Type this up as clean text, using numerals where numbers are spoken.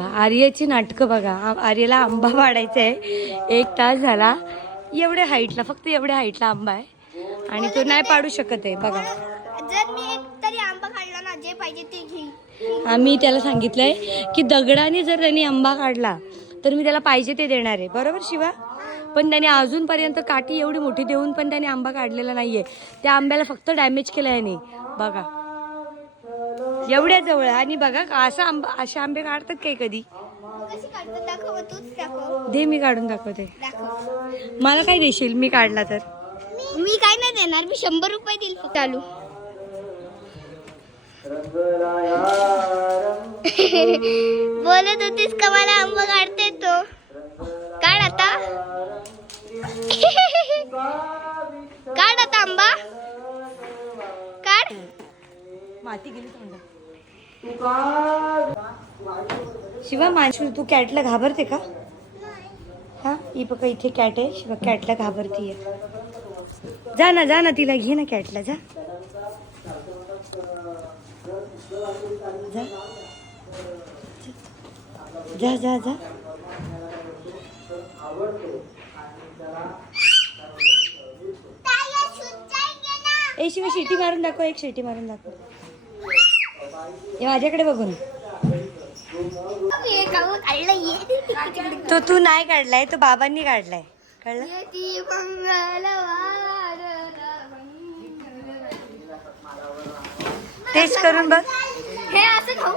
आर्याची नाटकं बघा. आर्याला आंबा वाढायचा आहे, 1 तास झाला. एवढ्या हाईटला, फक्त एवढ्या हाईटला आंबा आहे आणि तो नाही पाडू शकत आहे बघा. जर मी एक तरी आंबा काढला ना, जे पाहिजे ते घे. आम्ही त्याला सांगितलंय की दगडाने जर त्यांनी आंबा काढला तर मी त्याला पाहिजे ते देणार आहे, बरोबर शिवा? पण त्याने अजूनपर्यंत काठी एवढी मोठी देऊन पण त्याने आंबा काढलेला नाहीये. त्या आंब्याला फक्त डॅमेज केलं आहे बघा, एवढ्या जवळ. आणि बघा असा आंबा, असे आंबे काढतात काही कधी? कशी काढतात दाखव, तूच दाखव. दे, मी काढून दाखवते. दाखव. मला काय देशील मी काढला तर? मी काय नाही देणार, मी 100 रुपये देईल फक्त. चालू. बोलत होतीस का मला आंबा काढते तो? काढ आता. काढ आता आंबा, काढ. माती गेली तोंडात. शिवा मानशू, तू कॅटला घाबरते का? हा, ही बघा इथे कॅट आहे. शिवा कॅटला घाबरतीये. जा ना तिला घे ना, कॅटला जा जा जा जा. ए शिवा, शिटी मारून दाखव, एक शिटी मारून दाखव. हे माझ्याकडे बघून. तो तू नाही काढलाय, तो बाबांनी काढलाय, कळलं? टेस्ट करून बघ. हे असं खाऊ.